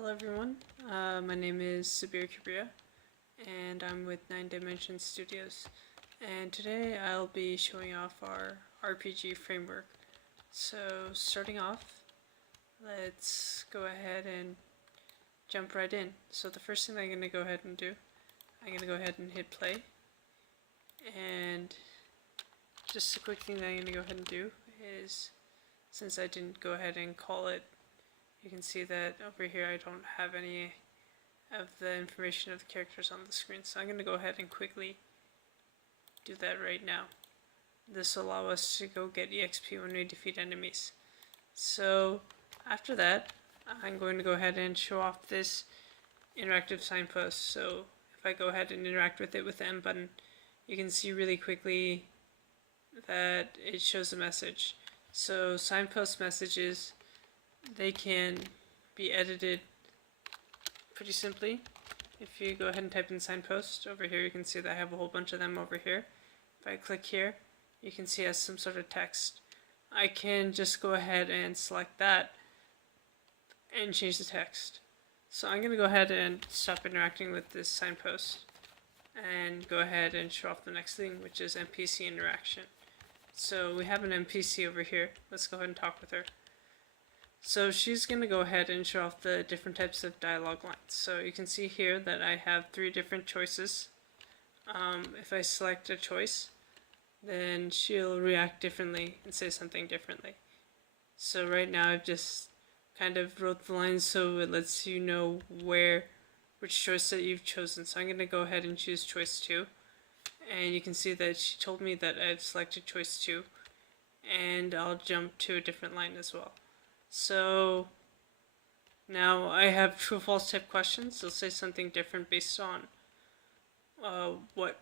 Hello everyone, my name is Sabir Kibriya and I'm with 9 Dimension Studios, and today I'll be showing off our RPG framework. So starting off, let's go ahead and jump right in. So the first thing I'm going to go ahead and do, I'm going to go ahead and hit play, and just a quick thing that I'm going to go ahead and do is, since I didn't go ahead and call it, you can see that over here I don't have any of the information of the characters on the screen, so I'm going to go ahead and quickly do that right now. This will allow us to go get EXP when we defeat enemies. So after that, I'm going to go ahead and show off this interactive signpost. So if I go ahead and interact with it with the M button, you can see really quickly that it shows a message. So signpost messages, they can be edited pretty simply. If you go ahead and type in signpost over here, you can see that I have a whole bunch of them over here. If I click here, you can see it has some sort of text. I can just go ahead and select that and change the text. So I'm going to go ahead and stop interacting with this signpost and go ahead and show off the next thing, which is NPC interaction. So we have an NPC over here. Let's go ahead and talk with her. So she's going to go ahead and show off the different types of dialogue lines. So you can see here that I have 3 different choices. If I select a choice, then she'll react differently and say something differently. So right now I've just kind of wrote the lines so it lets you know which choice that you've chosen. So I'm going to go ahead and choose choice 2. And you can see that she told me that I've selected choice 2. And I'll jump to a different line as well. So now I have true or false type questions. They'll say something different based on what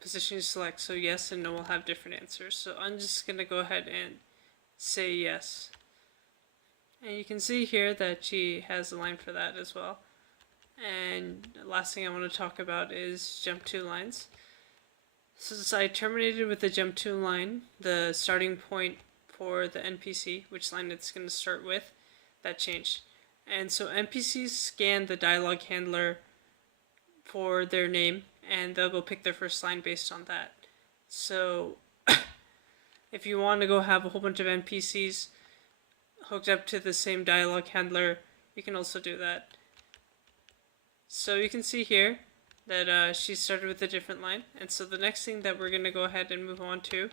position you select. So yes and no will have different answers. So I'm just going to go ahead and say yes. And you can see here that she has a line for that as well. And the last thing I want to talk about is jump to lines. Since I terminated with the jump to line, the starting point for the NPC, which line it's going to start with, that changed. And so NPCs scan the dialogue handler for their name, and they'll go pick their first line based on that. So if you want to go have a whole bunch of NPCs hooked up to the same dialogue handler, you can also do that. So you can see here that she started with a different line, and so the next thing that we're going to go ahead and move on to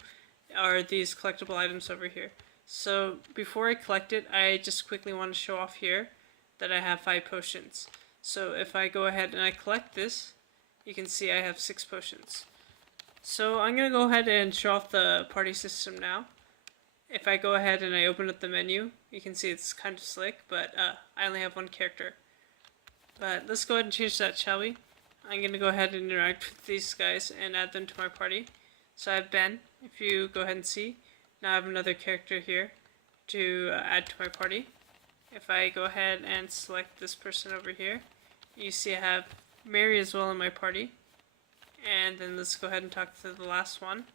are these collectible items over here. So before I collect it, I just quickly want to show off here that I have 5 potions. So if I go ahead and I collect this, you can see I have 6 potions. So I'm going to go ahead and show off the party system now. If I go ahead and I open up the menu, you can see it's kind of slick, but I only have 1 character. But let's go ahead and change that, shall we? I'm going to go ahead and interact with these guys and add them to my party. So I have Ben. If you go ahead and see, now I have another character here to add to my party. If I go ahead and select this person over here, you see I have Mary as well in my party. And then let's go ahead and talk to the last one,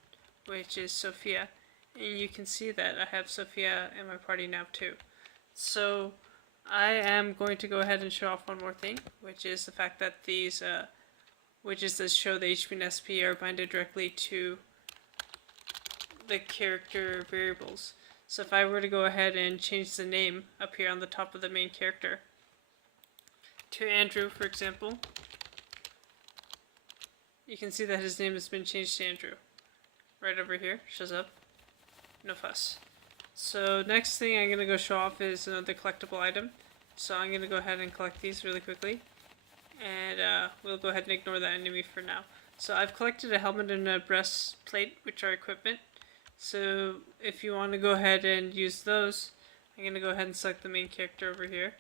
which is Sophia. And you can see that I have Sophia in my party now too. So I am going to go ahead and show off one more thing, which is the fact that these widgets that show the HP and SP are binded directly to the character variables. So if I were to go ahead and change the name up here on the top of the main character to Andrew, for example, you can see that his name has been changed to Andrew. Right over here, shows up, no fuss. So next thing I'm going to go show off is another collectible item. So I'm going to go ahead and collect these really quickly. And we'll go ahead and ignore that enemy for now. So I've collected a helmet and a breastplate, which are equipment. So if you want to go ahead and use those, I'm going to go ahead and select the main character over here.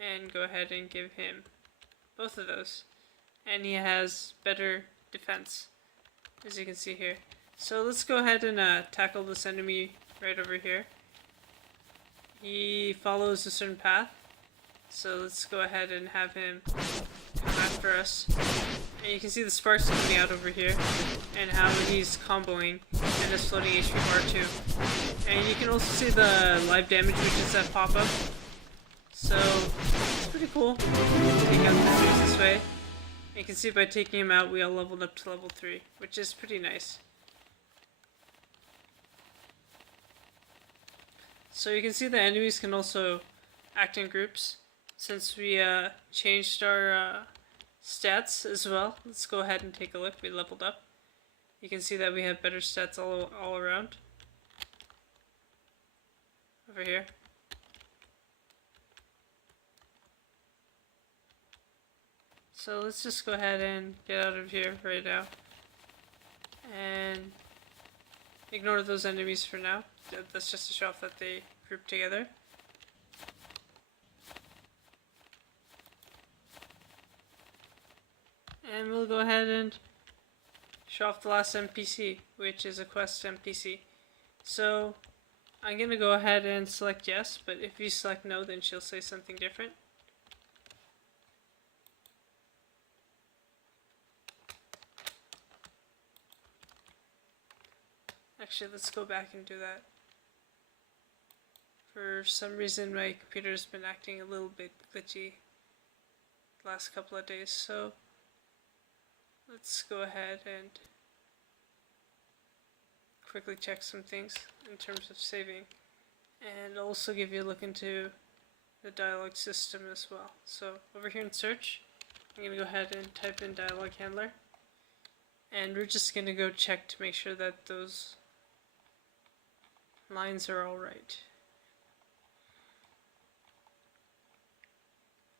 And go ahead and give him both of those. And he has better defense, as you can see here. So let's go ahead and tackle this enemy right over here. He follows a certain path. So let's go ahead and have him come after us. And you can see the sparks coming out over here, and how he's comboing, and his floating HP bar too. And you can also see the live damage widgets that pop up. So it's pretty cool. Take out the enemies this way. You can see by taking him out, we all leveled up to level 3, which is pretty nice. So you can see the enemies can also act in groups. Since we changed our stats as well, let's go ahead and take a look. We leveled up. You can see that we have better stats all around. Over here. So let's just go ahead and get out of here right now. And ignore those enemies for now. That's just to show off that they group together. And we'll go ahead and show off the last NPC, which is a quest NPC. So I'm going to go ahead and select yes, but if you select no, then she'll say something different. Actually, let's go back and do that. For some reason, my computer's been acting a little bit glitchy the last couple of days, so let's go ahead and quickly check some things in terms of saving, and I'll also give you a look into the dialogue system as well. So over here in search, I'm going to go ahead and type in dialogue handler, and we're just going to go check to make sure that those lines are all right.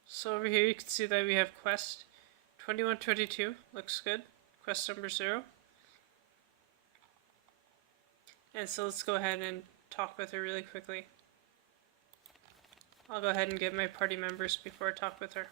So over here you can see that we have quest 2122, looks good, quest number 0. And so let's go ahead and talk with her really quickly. I'll go ahead and get my party members before I talk with her.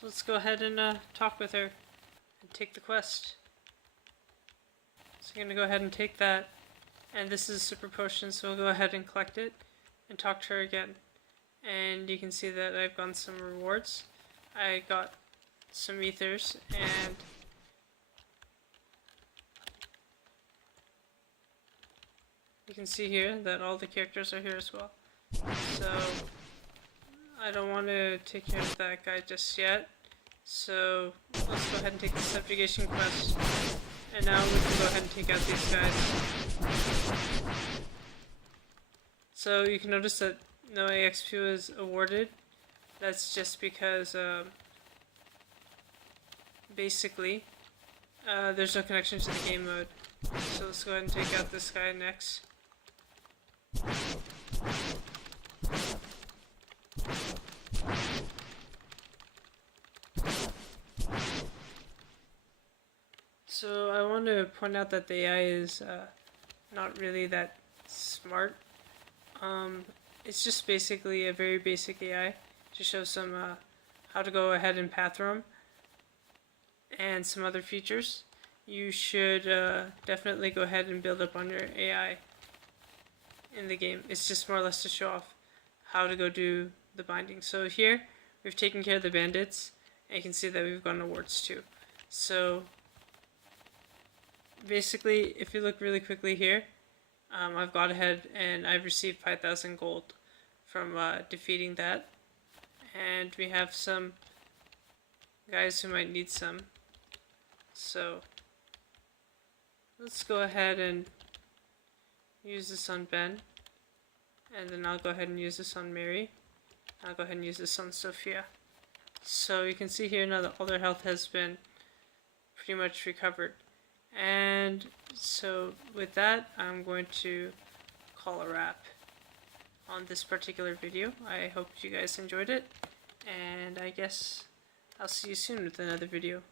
So let's go ahead and talk with her and take the quest. So I'm going to go ahead and take that, and this is a super potion, so we'll go ahead and collect it and talk to her again. And you can see that I've gotten some rewards. I got some ethers, and you can see here that all the characters are here as well. So I don't want to take care of that guy just yet, so let's go ahead and take the subjugation quest, and now we can go ahead and take out these guys. So you can notice that no AXP was awarded. That's just because basically there's no connection to the game mode. So let's go ahead and take out this guy next. So I want to point out that the AI is not really that smart. It's just basically a very basic AI to show some how to go ahead and path roam and some other features. You should definitely go ahead and build up on your AI in the game. It's just more or less to show off how to go do the binding. So here we've taken care of the bandits, and you can see that we've gotten awards too. So basically, if you look really quickly here, I've got ahead and I've received 5,000 gold from defeating that, and we have some guys who might need some. So let's go ahead and use this on Ben, and then I'll go ahead and use this on Mary. I'll go ahead and use this on Sophia. So you can see here now that all their health has been pretty much recovered. And so with that, I'm going to call a wrap on this particular video. I hope you guys enjoyed it, and I guess I'll see you soon with another video.